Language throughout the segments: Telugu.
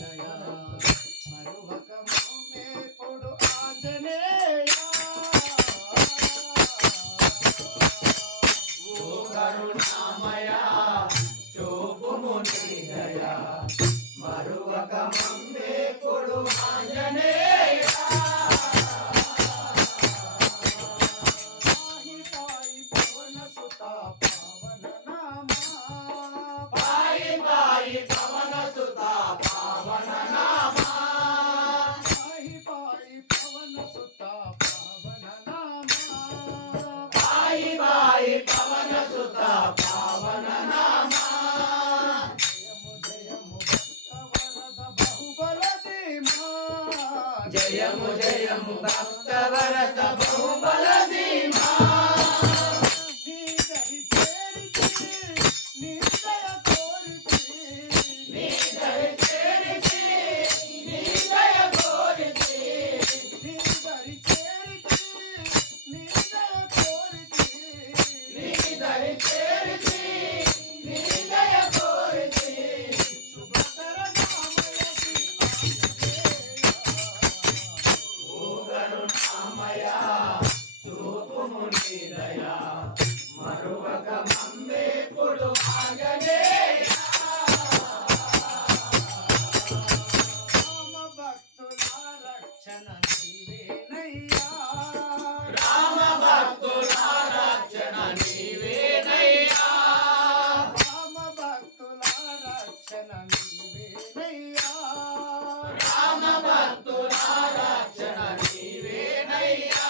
దయా మరువక మమ్మేపుడు ఆంజనేయ ఓ కరుణామయ చూపుము నీ దయా మరువక మమ్మేపుడు ఆంజనేయ పాహి పాయి పవన సుత పావన నామా పాయి పాయి పవన సుత పావన నామా పాయి పాయి పవన సుత పావన నామా పాయి పాయి పవన సుత పావన నామా జయము జయము భక్త వరద బహుబల ధీమా నీ దరి చేరితి నీ దయ కోరితి నీ దరి చేరితి నీ దయ కోరితి నీ దరి చేరితి నీ దయ కోరితి నీ దరి చేరితి నీ దయ కోరితి శుభకర నామయ కరుణామయ చూపుము నీ దయా మరువక మమ్మేపుడు ఆంజనేయ రామ భక్తుల రక్షణ నీవేనయ్యా రామ భక్తుల రక్షణ నీవేనయ్యా రామ భక్తుల రక్షణ నీవేనయ్యా రామ భక్తుల రక్షణ నీవేనయ్యా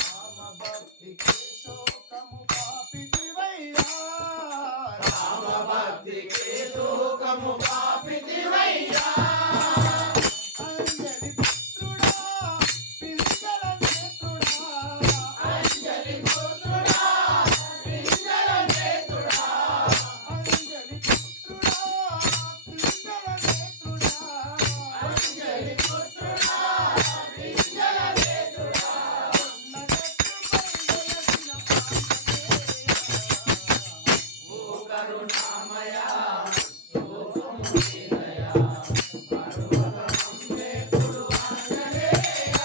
రామ భక్తికి శోకము పాపితివయ్యా రామ భక్తికి శోకము పాపితివయ్యా అంజలి పుత్రుడా పింగళ నేత్రుడా అంజలి పుత్రుడా పింగళ నేత్రుడా అంజలి పుత్రుడా పింగళ నేత్రుడా అంజలి పుత్రుడా పింగళ నేత్రుడా ఓ కరుణామయ చూపుము నీ దయా మరువక మమ్మేపుడు ఆంజనేయ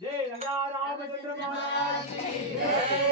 जय राम चंद्र महाराज की जय।